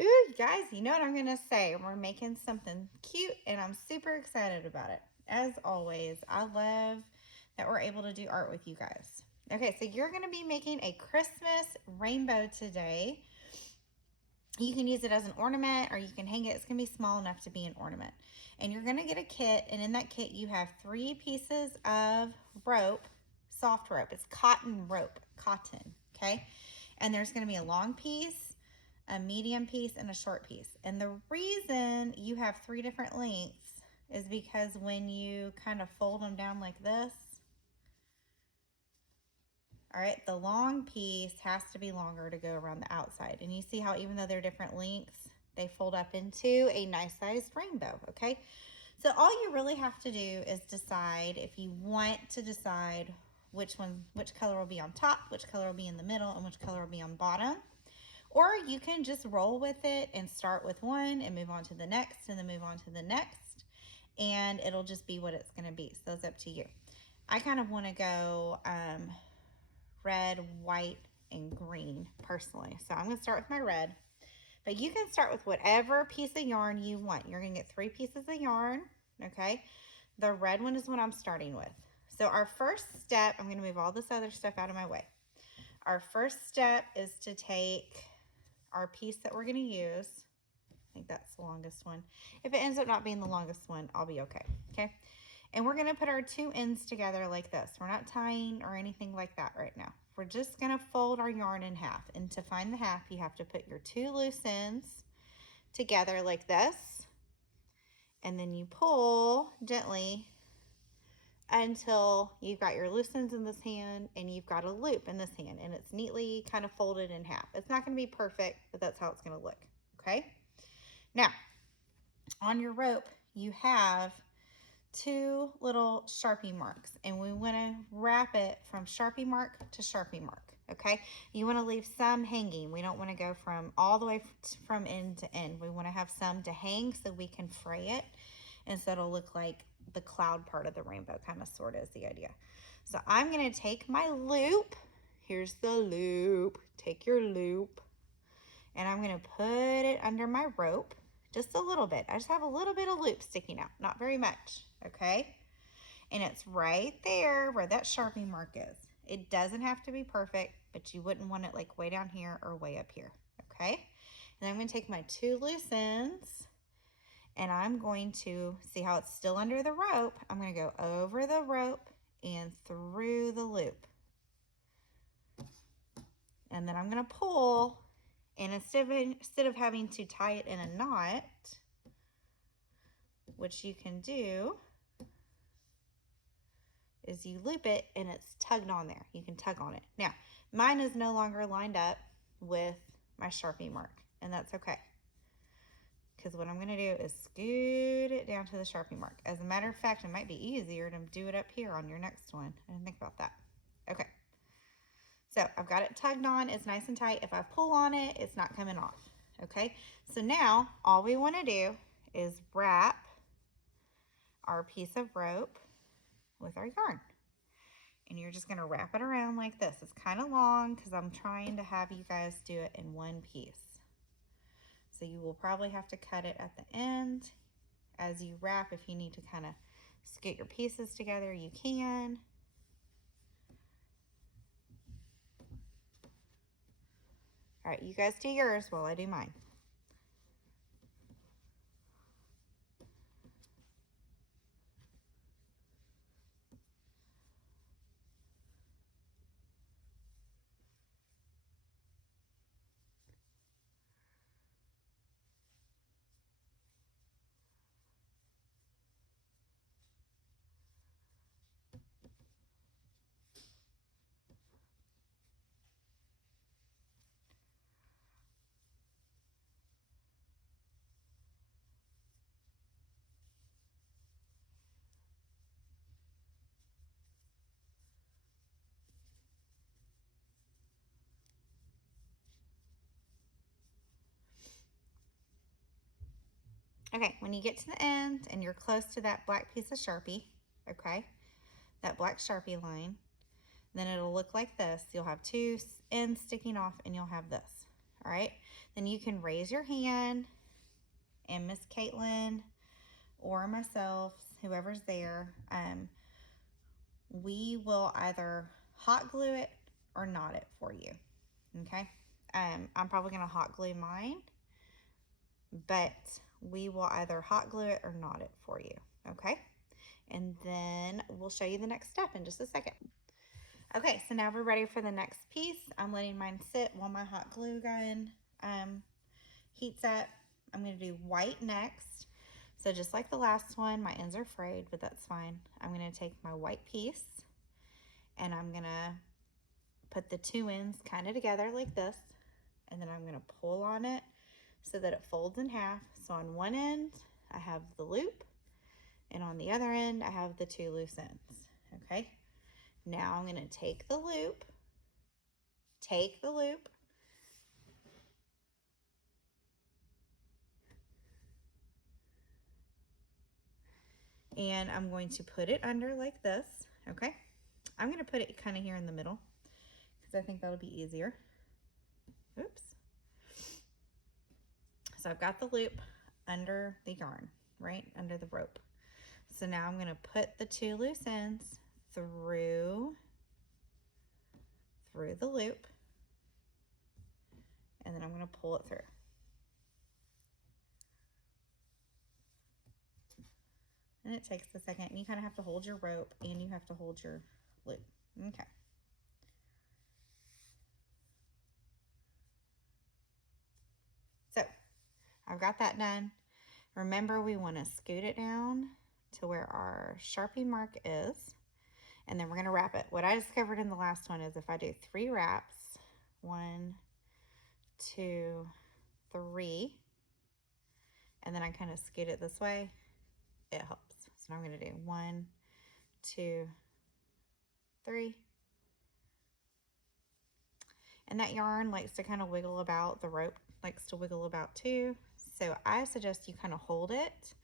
Ooh, you guys, you know what I'm going to say? We're making something cute and I'm super excited about it. As always, I love that we're able to do art with you guys. Okay, so you're going to be making a Christmas rainbow today. You can use it as an ornament or you can hang it. It's going to be small enough to be an ornament. And you're going to get a kit, and in that kit you have 3 pieces of rope, soft rope. It's cotton rope, cotton, okay? And there's going to be a long piece, a medium piece, and a short piece. And the reason you have 3 different lengths is because when you kind of fold them down like this, all right, the long piece has to be longer to go around the outside. And you see how even though they're different lengths, they fold up into a nice sized rainbow, okay? So all you really have to do is decide if you want to decide which color will be on top, which color will be in the middle, and which color will be on bottom. Or you can just roll with it and start with one and move on to the next and then move on to the next. And it'll just be what it's gonna be. So it's up to you. I kind of wanna go red, white, and green personally. So I'm going to start with my red, but you can start with whatever piece of yarn you want. You're going to get 3 pieces of yarn, okay? The red one is what I'm starting with. So our first step, I'm going to move all this other stuff out of my way. Our first step is to take our piece that we're going to use. I think that's the longest one. If it ends up not being the longest one, I'll be okay, okay? And we're going to put our 2 ends together like this. We're not tying or anything like that right now. We're just going to fold our yarn in half. And to find the half, you have to put your 2 loose ends together like this. And then you pull gently until you've got your loose ends in this hand and you've got a loop in this hand. And it's neatly kind of folded in half. It's not going to be perfect, but that's how it's going to look. Okay? Now, on your rope, you have 2 little Sharpie marks, and we want to wrap it from Sharpie mark to Sharpie mark, okay? You want to leave some hanging. We don't want to go from all the way from end to end. We want to have some to hang so we can fray it, and so it'll look like the cloud part of the rainbow, kind of, sort of is the idea. So I'm going to take my loop. Here's the loop. Take your loop, and I'm going to put it under my rope. Just a little bit. I just have a little bit of loop sticking out, not very much, okay? And it's right there where that Sharpie mark is. It doesn't have to be perfect, but you wouldn't want it like way down here or way up here, okay? And then I'm going to take my 2 loose ends, and I'm going to see how it's still under the rope. I'm going to go over the rope and through the loop. And then I'm going to pull. And instead of having to tie it in a knot, which you can do, is you loop it and it's tugged on there. You can tug on it. Now, mine is no longer lined up with my Sharpie mark, and that's okay. Because what I'm going to do is scoot it down to the Sharpie mark. As a matter of fact, it might be easier to do it up here on your next one. I didn't think about that. Okay. So I've got it tugged on. It's nice and tight. If I pull on it, it's not coming off. Okay. So now all we want to do is wrap our piece of rope with our yarn. And you're just going to wrap it around like this. It's kind of long because I'm trying to have you guys do it in one piece. So you will probably have to cut it at the end as you wrap. If you need to kind of scoot your pieces together, you can. All right, you guys do yours while I do mine. Okay, when you get to the end and you're close to that black piece of Sharpie, okay, that black Sharpie line, then it'll look like this. You'll have 2 ends sticking off and you'll have this, All right, then you can raise your hand, and Miss Caitlin or myself, whoever's there, we will either hot glue it or knot it for you. Okay, I'm probably gonna hot glue mine, but we will either hot glue it or knot it for you. Okay, and then we'll show you the next step in just a second. Okay, so now we're ready for the next piece. I'm letting mine sit while my hot glue gun heats up. I'm gonna do white next. So just like the last one, my ends are frayed, but that's fine. I'm gonna take my white piece and I'm gonna put the two ends kind of together like this, and then I'm gonna pull on it so that it folds in half. So on one end, I have the loop, and on the other end, I have the two loose ends, okay? Now I'm gonna take the loop, and I'm going to put it under like this, okay? I'm gonna put it kind of here in the middle because I think that'll be easier. Oops. So I've got the loop under the yarn, right? Under the rope. So now I'm gonna put the two loose ends through the loop, and then I'm gonna pull it through. And it takes a second, and you kind of have to hold your rope and you have to hold your loop. Okay. So I've got that done. Remember, we want to scoot it down to where our Sharpie mark is, and then we're going to wrap it. What I discovered in the last one is if I do 3 wraps, 1, 2, 3, and then I kind of scoot it this way, it helps. So now I'm going to do 1, 2, 3. And that yarn likes to kind of wiggle about, the rope likes to wiggle about too. So I suggest you kind of hold it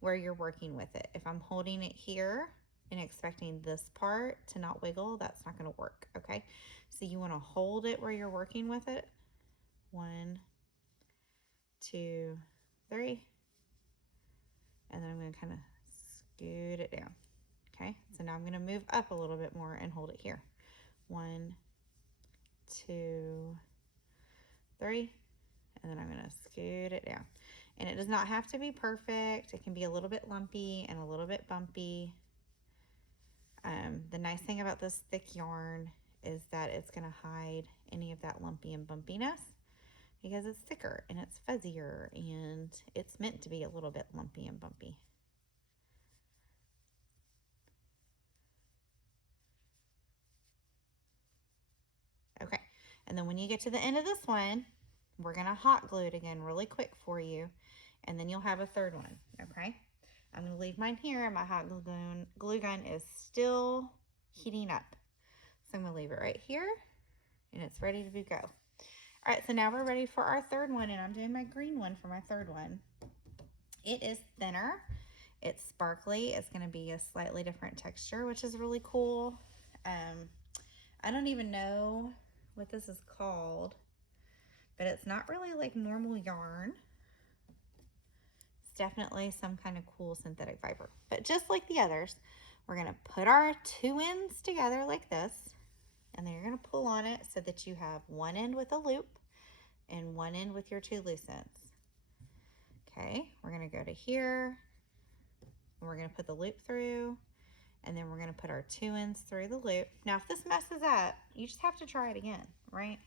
where you're working with it. If I'm holding it here and expecting this part to not wiggle, that's not going to work, okay? So you want to hold it where you're working with it. 1, 2, 3. And then I'm going to kind of scoot it down, okay? So now I'm going to move up a little bit more and hold it here. 1, 2, 3. And then I'm going to scoot it down. And it does not have to be perfect. It can be a little bit lumpy and a little bit bumpy. The nice thing about this thick yarn is that it's going to hide any of that lumpy and bumpiness because it's thicker and it's fuzzier and it's meant to be a little bit lumpy and bumpy. Okay, and then when you get to the end of this one, we're going to hot glue it again really quick for you, and then you'll have a third one, okay? I'm going to leave mine here, and my hot glue gun is still heating up. So I'm going to leave it right here, and it's ready to go. All right, so now we're ready for our third one, and I'm doing my green one for my third one. It is thinner. It's sparkly. It's going to be a slightly different texture, which is really cool. I don't even know what this is called, but it's not really like normal yarn. It's definitely some kind of cool synthetic fiber. But just like the others, we're going to put our two ends together like this, and then you're going to pull on it so that you have one end with a loop and one end with your two loose ends. Okay, we're going to go to here, and we're going to put the loop through, and then we're going to put our two ends through the loop. Now, if this messes up, you just have to try it again, right?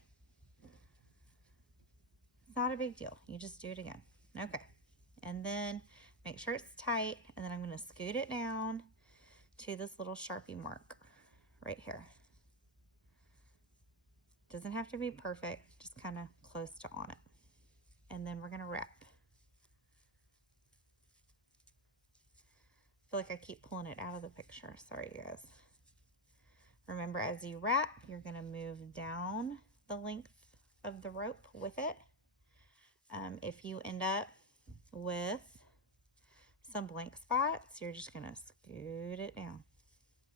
It's not a big deal. You just do it again. Okay. And then make sure it's tight, and then I'm going to scoot it down to this little Sharpie mark right here. Doesn't have to be perfect, just kind of close to on it. And then we're going to wrap. I feel like I keep pulling it out of the picture. Sorry, you guys. Remember, as you wrap, you're going to move down the length of the rope with it. If you end up with some blank spots, you're just going to scoot it down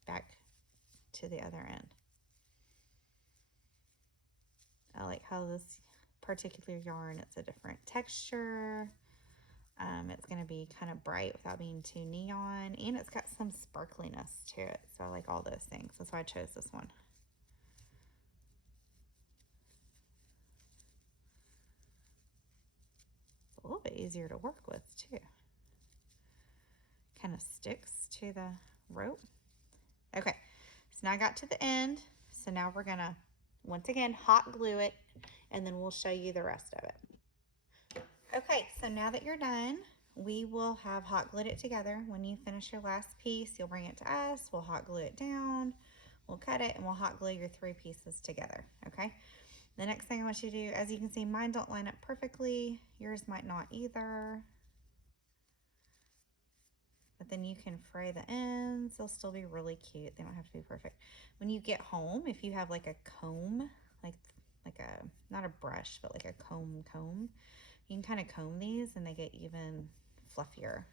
back to the other end. I like how this particular yarn, it's a different texture. It's going to be kind of bright without being too neon, and it's got some sparkliness to it. So I like all those things. That's why I chose this one. It's a little bit easier to work with too. Kind of sticks to the rope. Okay, so now I got to the end. So now we're gonna, once again, hot glue it, and then we'll show you the rest of it. Okay, so now that you're done, we will have hot glued it together. When you finish your last piece, you'll bring it to us. We'll hot glue it down. We'll cut it, and we'll hot glue your 3 pieces together, okay? The next thing I want you to do, as you can see, mine don't line up perfectly. Yours might not either. But then you can fray the ends. They'll still be really cute. They don't have to be perfect. When you get home, if you have like a comb, like a, not a brush, but like a comb, you can kind of comb these and they get even fluffier.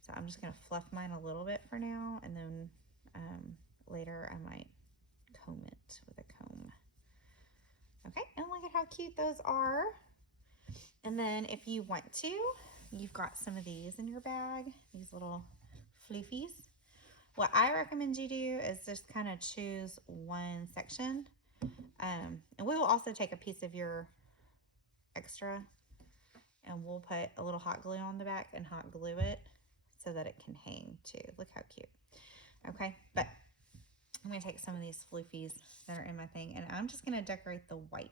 So I'm just gonna fluff mine a little bit for now, and then later I might comb it with a comb. Okay, and look at how cute those are. And then if you want to, you've got some of these in your bag, these little floofies. What I recommend you do is just kind of choose one section. And we will also take a piece of your extra and we'll put a little hot glue on the back and hot glue it so that it can hang too. Look how cute. Okay, but I'm gonna take some of these floofies that are in my thing, and I'm just gonna decorate the white.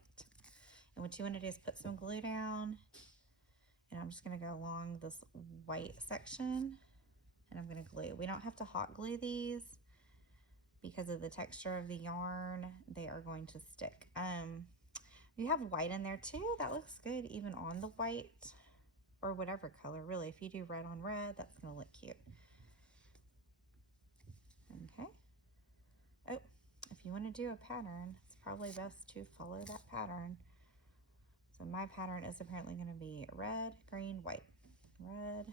And what you wanna do is put some glue down, and I'm just gonna go along this white section, and I'm gonna glue. We don't have to hot glue these because of the texture of the yarn. They are going to stick. You have white in there too. That looks good even on the white, or whatever color, really. If you do red on red, that's gonna look cute. Okay. Oh, if you want to do a pattern, it's probably best to follow that pattern. So my pattern is apparently going to be red, green, white. Red,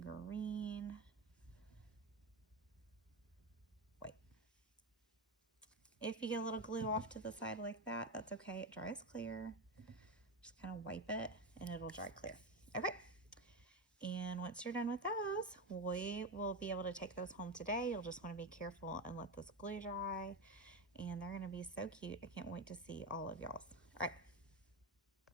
green, white. If you get a little glue off to the side like that, that's okay. It dries clear. Just kind of wipe it and it'll dry clear. Okay. And once you're done with those, we will be able to take those home today. You'll just want to be careful and let this glue dry. And they're going to be so cute. I can't wait to see all of y'all's.